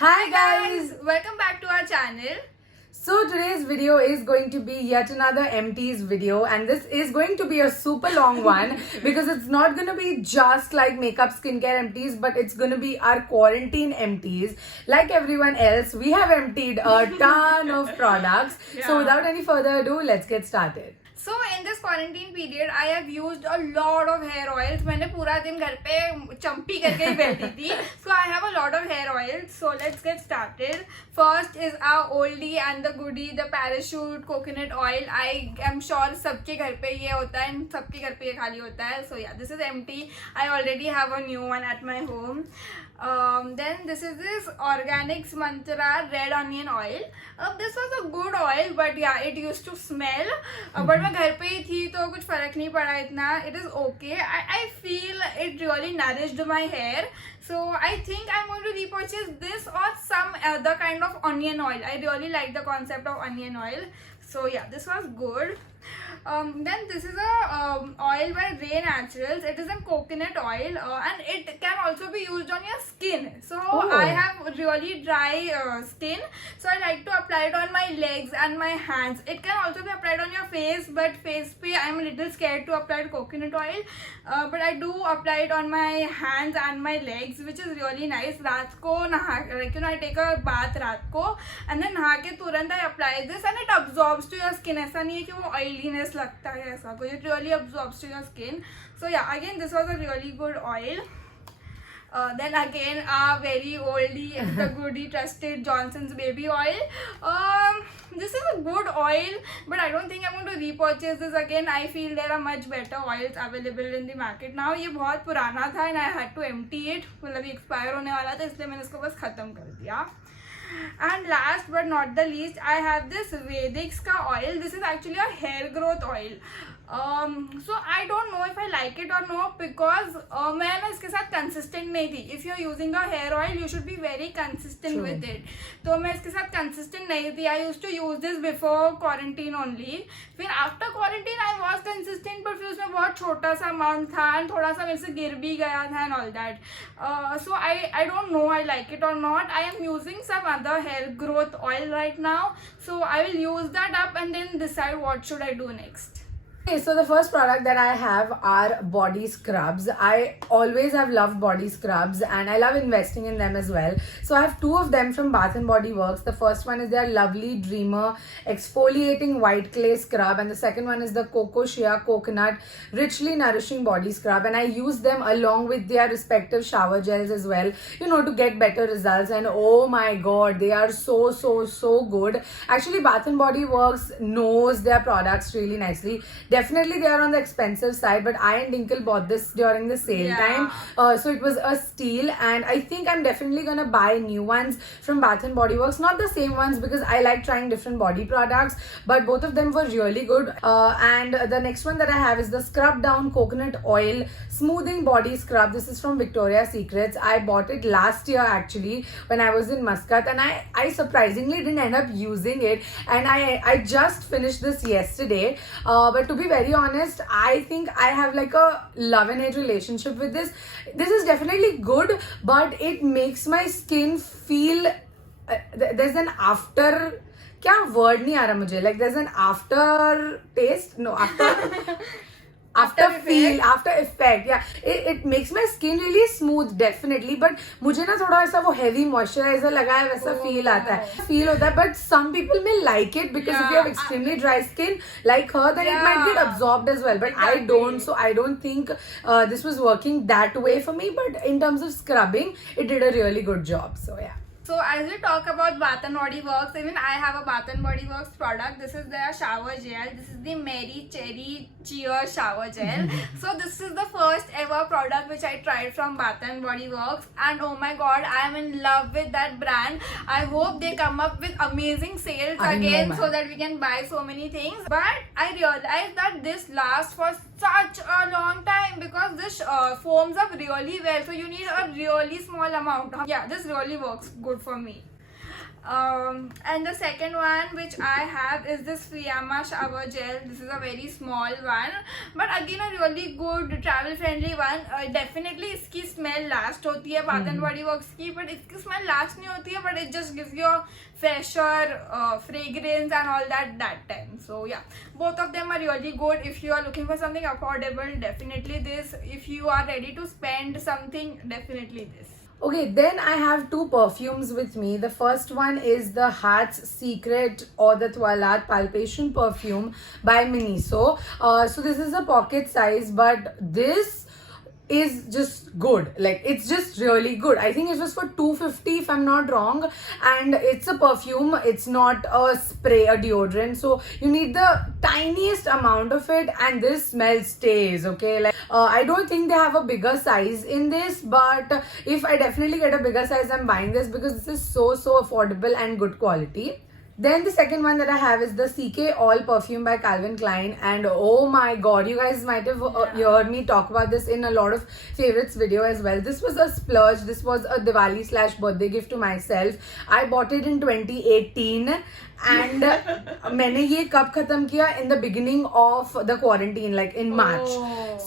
Hi guys! Welcome back to our channel. So today's video is going to be yet another empties video, and this is going to be a super long one because it's not going to be just like makeup skincare empties, but it's going to be our quarantine empties. Like everyone else, we have emptied a ton of products. So without any further ado, let's get started. So in this quarantine period, I have used a lot of hair oils. मैंने पूरा दिन घर पे चंपी करके ही बैठी थी. So I have a lot of hair oils. So let's get started. First is our oldie and the goodie, the parachute coconut oil. I am sure सबके घर पे ये होता है, सबके घर पे ये खाली होता है. So yeah, this is empty. I already have a new one at my home. Then this is this Organics Mantra red onion oil. This was a good oil, but yeah, it used to smell. But मैं घर पे ही थी तो कुछ फर्क नहीं पड़ा इतना. It is okay. I feel it really nourished my hair. So I think I'm going to repurchase this or some other kind of onion oil. I really like the concept of onion oil. So yeah, this was good. Then this is a oil by Ray Naturals. It is a coconut oil and it can also be used on your skin. So I have really dry skin, so I like to apply it on my legs and my hands. It can also be applied on your face, but face pe I'm a little scared to apply coconut oil, but I do apply it on my hands and my legs, which is really nice. रात को नहा, like I take a bath रात को and then नहा के तुरंत I apply this and it absorbs to your skin. ऐसा नहीं है कि वो oiliness लगता है ऐसा कुछ. It really absorbs to your skin. So yeah, again this was a really good oil. Then again very oldie, the goodie trusted Johnson's baby oil. This is a good oil, but I don't think I'm going to repurchase this again. I feel there are much better oils available in the market now. ये बहुत पुराना था and I had to empty it. मतलब ये expire होने वाला था इसलिए मैंने इसको बस खत्म कर दिया. And last but not the least, I have this Vedix ka oil. This is actually a hair growth oil. So I don't know if I like it or not because मैं ना इसके साथ consistent नहीं थी. If you're using a hair oil, you should be very consistent with it. तो मैं इसके साथ consistent नहीं थी. I used to use this before quarantine only. फिर after quarantine I was consistent, but फिर उसमें बहुत छोटा सा amount था and थोड़ा सा मेरे से गिर भी गया था and all that. So I don't know I like it or not. I am using some other hair growth oil right now. So I will use that up and then decide what should I do next. Okay, so the first product that I have are body scrubs. I always have loved body scrubs and I love investing in them as well. So I have two of them from Bath and Body Works. The first one is their Lovely Dreamer Exfoliating White Clay Scrub, and the second one is the Coco Shea Coconut Richly Nourishing Body Scrub, and I use them along with their respective shower gels as well, you know, to get better results. And oh my god, they are so good. Actually, Bath and Body Works knows their products really nicely. Definitely they are on the expensive side, but I and Dinkle bought this during the sale time, so it was a steal, and I think I'm definitely gonna buy new ones from Bath and Body Works. Not the same ones because I like trying different body products, but both of them were really good. And the next one that I have is the Scrub Down Coconut Oil Smoothing Body Scrub. This is from Victoria's Secrets. I bought it last year actually when I was in Muscat, and I surprisingly didn't end up using it, and I just finished this yesterday, but to be very honest, I think I have like a love and hate relationship with this. This is definitely good, but it makes my skin feel there's an after, क्या word नहीं आ रहा मुझे, like there's an after taste, no after feel, after effect. Yeah, it makes my skin really smooth definitely, but मुझे ना थोड़ा ऐसा वो heavy moisturizer लगाया वैसा feel आता है, feel होता है. But some people may like it because if you have extremely dry skin like her, then it might get absorbed as well, but I don't, so I don't think this was working that way for me. But in terms of scrubbing, it did a really good job. So yeah. So as we talk about Bath and Body Works, even I have a Bath and Body Works product. This is their shower gel. This is the Mary Cherry Cheer shower gel. So this is the first ever product which I tried from Bath and Body Works, and oh my god, I am in love with that brand. I hope they come up with amazing sales again so that we can buy so many things. But I realized that this lasts for such a long time because this foams up really well, so you need a really small amount. Yeah, this really works good for me. And the second one which I have is this Fiyama shower gel. This is a very small one, but again a really good travel friendly one. Definitely इसकी smell last होती है Bath and Body Works की, but इसकी smell last नहीं होती है, but it just gives you a fresher fragrance and all that time. So yeah, both of them are really good. If you are looking for something affordable, definitely this. If you are ready to spend something, definitely this. Okay, then I have two perfumes with me. The first one is the Heart's Secret or the Toilette Palpation perfume by Miniso. So this is a pocket size, but this is just good. Like, it's just really good. I think it was for 250 if I'm not wrong, and it's a perfume, it's not a spray, a deodorant, so you need the tiniest amount of it, and this smell stays. Okay, like I don't think they have a bigger size in this, but if I definitely get a bigger size, I'm buying this because this is so affordable and good quality. Then the second one that I have is the CK All perfume by Calvin Klein, and oh my god, you guys might have heard me talk about this in a lot of favorites video as well. This was a splurge. This was a Diwali / birthday gift to myself. I bought it in 2018 and मैंने ये कब खत्म किया in the beginning of the quarantine, like in March.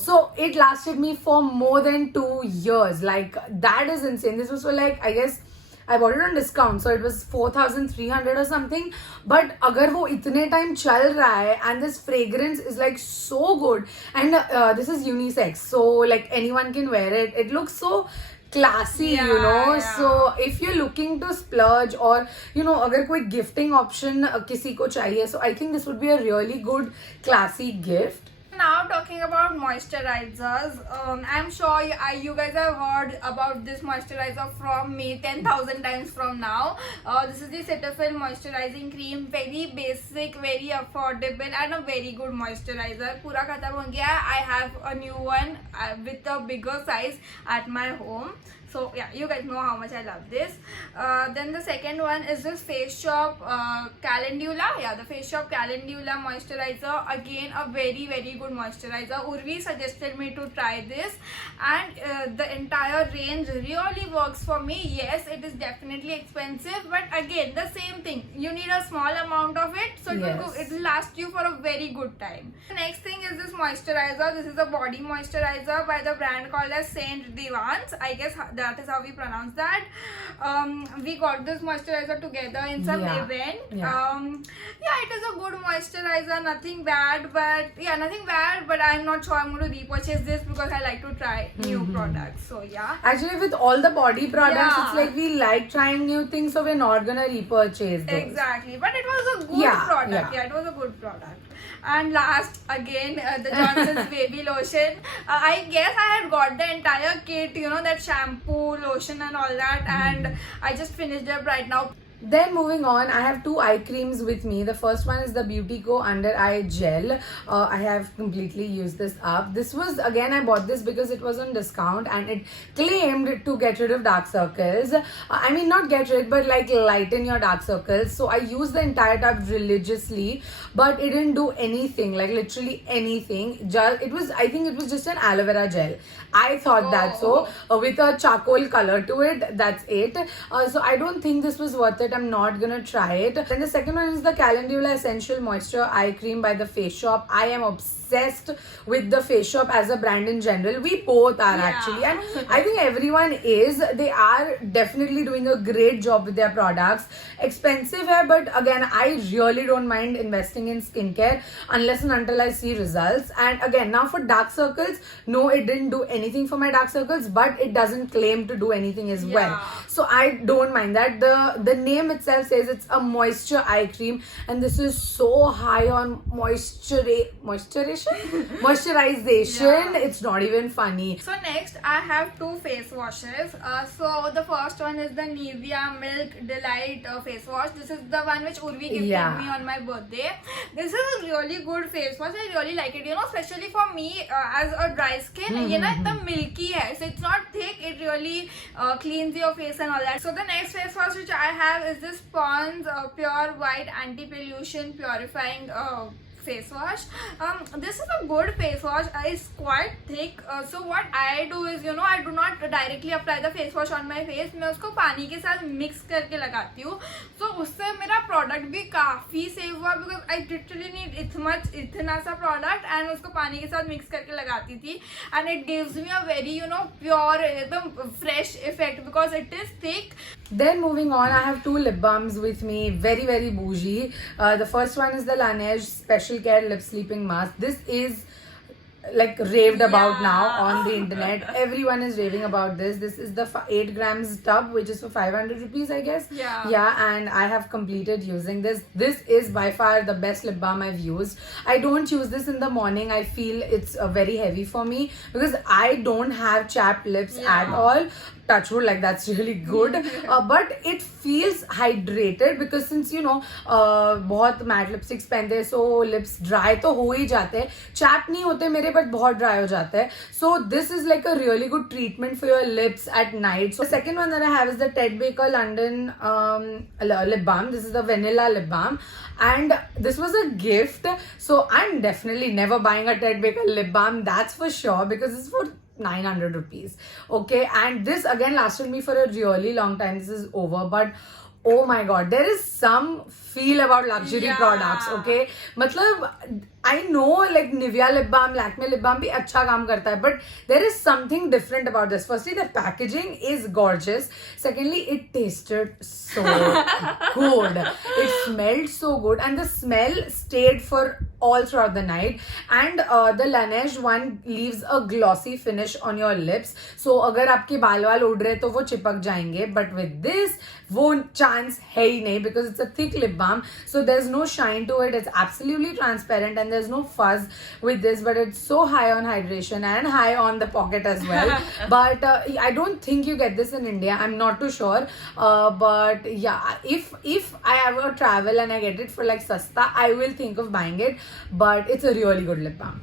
So it lasted me for more than 2 years. Like, that is insane. This was for, like, I guess I bought it on discount, so it was 4,300 or something. But अगर वो इतने time चल रहा है, and this fragrance is like so good, and this is unisex, so like anyone can wear it. It looks so classy, you know. So if you're looking to splurge, or you know, अगर कोई gifting option किसी को चाहिए, so I think this would be a really good classy gift. Now talking about moisturizers, I'm sure you guys have heard about this moisturizer from me 10,000 times from now. This is the Cetaphil moisturizing cream. Very basic, very affordable, and a very good moisturizer. पूरा खत्म हो गया. I have a new one with a bigger size at my home. So yeah, you guys know how much I love this. Then the second one is this Face Shop Calendula. Yeah, the Face Shop Calendula moisturizer. Again, a very good moisturizer. Urvi suggested me to try this, and the entire range really works for me. Yes, it is definitely expensive, but again, the same thing. You need a small amount of it, so it will last you for a very good time. The next thing is this moisturizer. This is a body moisturizer by the brand called as Saint Divans. I guess that is how we pronounce that. We got this moisturizer together in some event. It is a good moisturizer, nothing bad, but I'm not sure I'm going to repurchase this because I like to try new products. So yeah, actually with all the body products, it's like we like trying new things, so we're not gonna repurchase those. Exactly, but it was a good product. It was a good product. And last, again, the Johnson's baby lotion. I guess I had got the entire kit, you know, that shampoo, lotion and all that, and I just finished up right now. Then moving on, I have two eye creams with me. The first one is the Beautyco Under Eye Gel. I have completely used this up. This was, again, I bought this because it was on discount and it claimed to get rid of dark circles. I mean, not get rid, but like lighten your dark circles. So I used the entire tub religiously, but it didn't do anything, like literally anything. I think it was just an aloe vera gel. I thought that so, with a charcoal color to it. That's it. So I don't think this was worth it. I'm not gonna try it. Then the second one is the Calendula Essential Moisture Eye Cream by the Face Shop. I am obsessed with the Face Shop as a brand in general. We both are actually, and I think everyone is. They are definitely doing a great job with their products. Expensive hai, but again, I really don't mind investing in skincare unless and until I see results. And again, now for dark circles, no, it didn't do anything for my dark circles, but it doesn't claim to do anything as well. So I don't mind that. The name itself says it's a moisture eye cream, and this is so high on moisturization. It's not even funny. So next, I have two face washes. So the first one is the Nivea Milk Delight face wash. This is the one which Urvi gifted me on my birthday. This is a really good face wash. I really like it. You know, especially for me as a dry skin. You know, it's milky hai, so it's not thick. It really cleans your face and all that. So the next face wash which I have is this Pond's Pure White Anti-Pollution Purifying face wash. This is a good face wash. It's quite thick. So what I do is, I do not directly apply the face wash on my face. मैं उसको पानी के साथ mix करके लगाती हूँ. So उससे मेरा product भी काफी save हुआ, because I literally need इतना सा product and उसको पानी के साथ mix करके लगाती थी, and it gives me a very pure एकदम fresh effect because it is thick. Then moving on, I have 2 lip balms with me, very very bougie. The first one is the Laneige Special Care Lip Sleeping Mask. This is like raved about now on the internet. Everyone is raving about this. This is the 8 grams tub, which is for 500 rupees, I guess. Yeah, and I have completed using this. This is by far the best lip balm I've used. I don't use this in the morning. I feel it's very heavy for me because I don't have chapped lips at all. Touch wood, like that's really good. But it feels hydrated because since बहुत matte lipsticks पहनते हैं, so lips dry तो हो ही जाते हैं, chapped नहीं होते मेरे, but बहुत dry हो जाते हैं. So this is like a really good treatment for your lips at night. So the second one that I have is the Ted Baker London lip balm. This is the vanilla lip balm, and this was a gift. So I'm definitely never buying a Ted Baker lip balm, that's for sure, because it's for 900 rupees. Okay, and this again lasted me for a really long time. This is over, but oh my god, there is some feel about luxury products. Okay, matlab I know like Nivea lip balm, Lakme lip balm bhi अच्छा काम करता है, but there is something different about this. Firstly, the packaging is gorgeous. Secondly, it tasted so good. It smelled so good, and the smell stayed for all throughout the night. And the Laneige one leaves a glossy finish on your lips. So अगर आपके बाल वाल उड़ रहे तो वो चिपक जाएंगे. But with this, वो chance है ही नहीं, because it's a thick lip balm. So there's no shine to it. It's absolutely transparent, and there's no fuzz with this, but it's so high on hydration and high on the pocket as well. But I don't think you get this in India. I'm not too sure. But yeah, if I ever travel and I get it for like sasta, I will think of buying it. But it's a really good lip balm.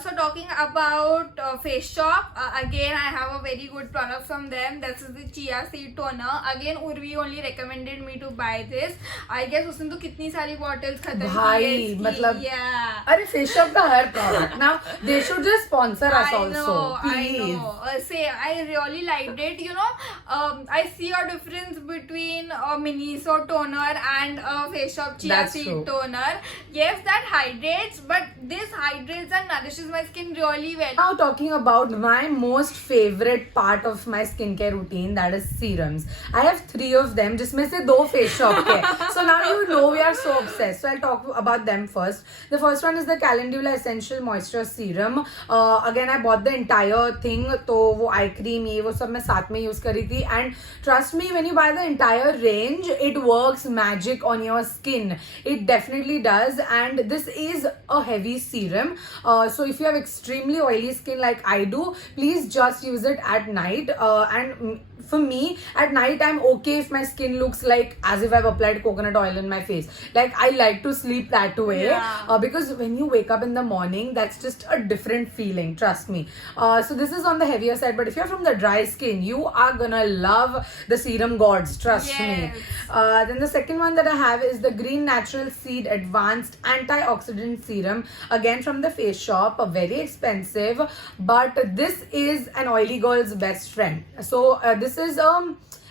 So talking about Face Shop, again I have a very good product from them. This is the Chia Seed Toner. Again Urvi only recommended me to buy this. I guess उसने तो कितनी सारी bottles खत्म की है मतलब अरे Face Shop का हर product now they should just sponsor us also, please. I know. I really liked it. I see a difference between a Miniso toner and a Face Shop Chia Seed Toner. Yes, that hydrates, but this hydrates and nourishes my skin really well. Now talking about my most favorite part of my skincare routine, that is serums. I have 3 of them, जिसमें से 2 Face Shop के. So now you know we are so obsessed. So I'll talk about them first. The first one is the Calendula Essential Moisture Serum. Again I bought the entire thing. तो वो eye cream ये वो सब मैं साथ में use करी थी. And trust me, when you buy the entire range, it works magic on your skin. It definitely does. And this is a heavy serum. So if you have extremely oily skin like I do, please just use it at night. And for me, at night I'm okay if my skin looks like as if I've applied coconut oil in my face. Like I like to sleep that way. Because when you wake up in the morning, that's just a different feeling, trust me. So this is on the heavier side, but if you're from the dry skin, you are gonna love the serum gods, trust me. Then the second one that I have is the Green Natural Seed Advanced Antioxidant Serum, again from the Face Shop. Very expensive, but this is an oily girl's best friend. So this is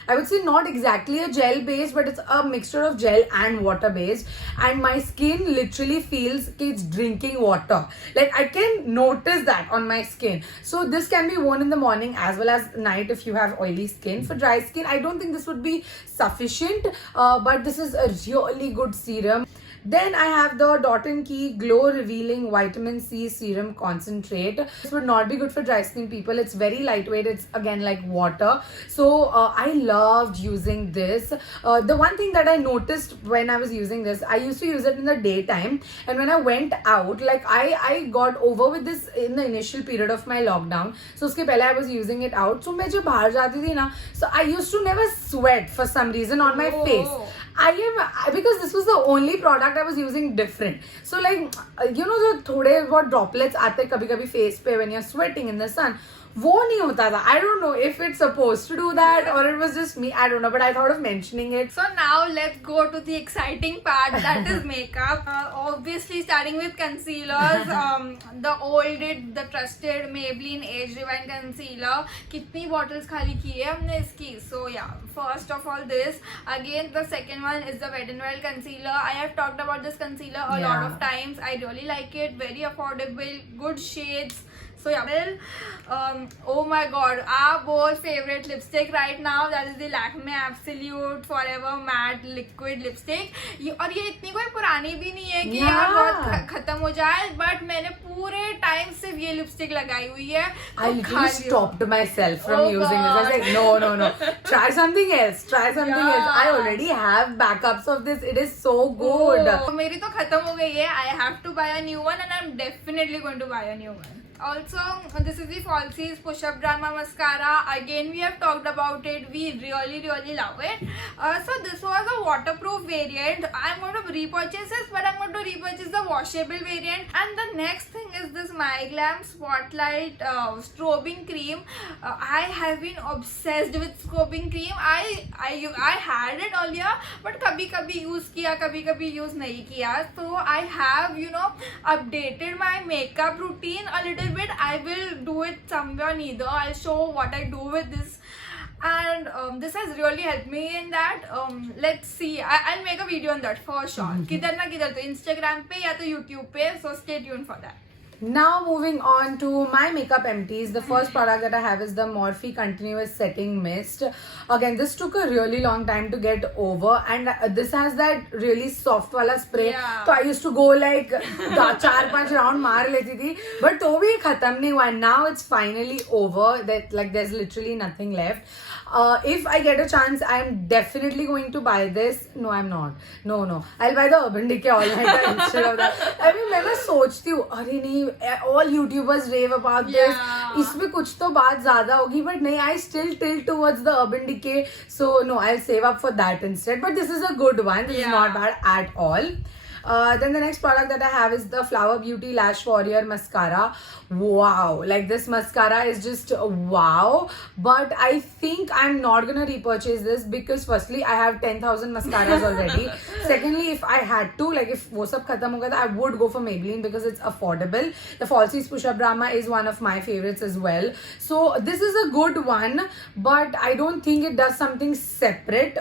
I would say not exactly a gel based, but it's a mixture of gel and water based, and my skin literally feels like it's drinking water. Like I can notice that on my skin. So this can be worn in the morning as well as night if you have oily skin. For dry skin, I don't think this would be sufficient, but this is a really good serum. Then I have the Dot & Key Glow Revealing Vitamin C Serum Concentrate. This would not be good for dry skin people. It's very lightweight. It's again like water. So I loved using this. The one thing that I noticed when I was using this, I used to use it in the daytime, and when I went out, like I got over with this in the initial period of my lockdown. So uske pehle I was using it out. So मैं जब बाहर जाती थी ना, so I used to never sweat for some reason on my face. Because this was the only product I was using different. So like जो थोड़े बहुत droplets आते कभी कभी face पे when you're sweating in the sun, वो नहीं होता था. I don't know if it's supposed to do that or it was just me. I don't know, but I thought of mentioning it. So now let's go to the exciting part, that is makeup. Obviously starting with concealers. The the trusted Maybelline Age Rewind concealer. कितनी bottles खाली की है हमने इसकी. So yeah, first of all this. Again the second one is the Wet n Wild concealer. I have talked about this concealer a lot of times. I really like it. Very affordable, good shades. So yeah, well, oh my god, our both favorite lipstick right now, that is the Lakme Absolute Forever Matte Liquid Lipstick. और ये इतनी कोई पुरानी भी नहीं है कि यार बहुत खत्म हो जाए, but मैंने पूरे टाइम सिर्फ ये लिपस्टिक लगाई हुई है. I literally stopped myself from using this. I was like, no. Try something else. I already have backups of this. It is so good. मेरी तो खत्म हो गई है. I have to buy a new one and I'm definitely going to buy a new one. Also, this is the Falsies Push-Up Drama Mascara. Again, we have talked about it. We really love it. So this was a waterproof variant. I'm going to repurchase this, but I'm going to repurchase the washable variant. And the next thing is this My Glam Spotlight Strobing Cream. I have been obsessed with strobing cream. I had it earlier, but कभी use किया, कभी use नहीं किया. So I have, updated my makeup routine a little bit. I will do it somewhere neither. I'll show what I do with this, and this has really helped me in that. Let's see, I'll make a video on that for sure. किधर ना किधर तो Instagram पे या तो YouTube पे, so stay tuned for that. Now moving on to my makeup empties. The first product that I have is the Morphe Continuous Setting Mist. Again, this took a really long time to get over, and this has that really soft wala spray. Yeah. So I used to go like 4-5 round maar leti thi, but to bhi khatam nahi hua. Now it's finally over. That like there's literally nothing left. If I get a chance, I'm definitely going to buy this. No, I'm not. No. I'll buy the Urban Decay All-Nighter instead of that. I mean, मैं सोचती हूँ, अरे नहीं, all YouTubers rave about this. इसमें कुछ तो बात ज़्यादा होगी, but नहीं, I still tilt towards the Urban Decay. So no, I'll save up for that instead. But this is a good one. This is not bad at all. Then the next product that I have is the Flower Beauty Lash Warrior Mascara. Wow, like this mascara is just wow. But I think I'm not gonna repurchase this because firstly I have 10,000 mascaras already. Secondly, if I had to, like if wo sab khatam ho gaya, I would go for Maybelline because it's affordable. The Falsies Push-Up Drama is one of my favorites as well. So this is a good one, but I don't think it does something separate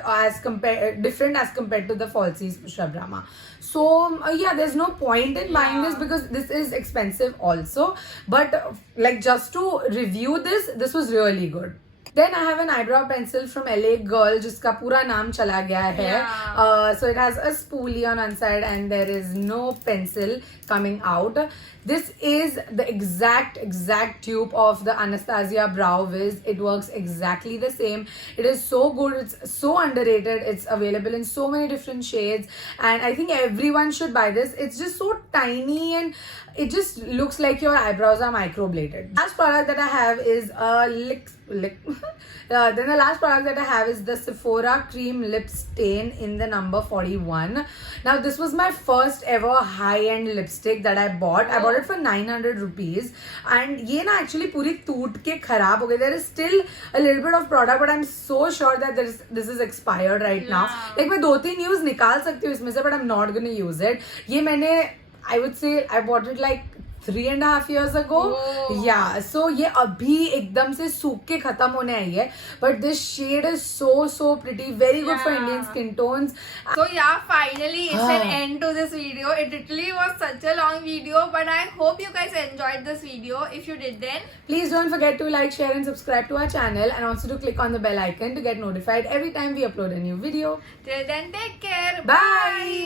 different as compared to the Falsies Push-Up Drama. So yeah, there's no point in buying this because this is expensive also. But like just to review this was really good. Then I have an eyebrow pencil from LA Girl, जिसका पूरा नाम चला गया है. So it has a spoolie on one side and there is no pencil coming out. This is the exact tube of the Anastasia Brow Wiz. It works exactly the same. It is so good. It's so underrated. It's available in so many different shades. And I think everyone should buy this. It's just so tiny and it just looks like your eyebrows are microbladed. Last product that I have is a then the last product that I have is the Sephora Cream Lip Stain in the number 41. Now this was my first ever high-end lipstick that I bought. I bought it for 900 rupees and ये ना actually पूरी टूट के खराब हो गई. There is still a little bit of product but I'm so sure that this is expired right now. Like मैं 2-3 use निकाल सकती हूँ इसमें से but I'm not gonna use it. ये मैंने I would say I bought it like 3.5 years ago. Yeah, so ये अभी एकदम से सूख के खत्म होने आई है. But this shade is so pretty. Very good for Indian skin tones. So yeah, finally it's an end to this video. It literally was such a long video, but I hope you guys enjoyed this video. If you did, then please don't forget to like, share and subscribe to our channel and also to click on the bell icon to get notified every time we upload a new video. Till then, take care. Bye.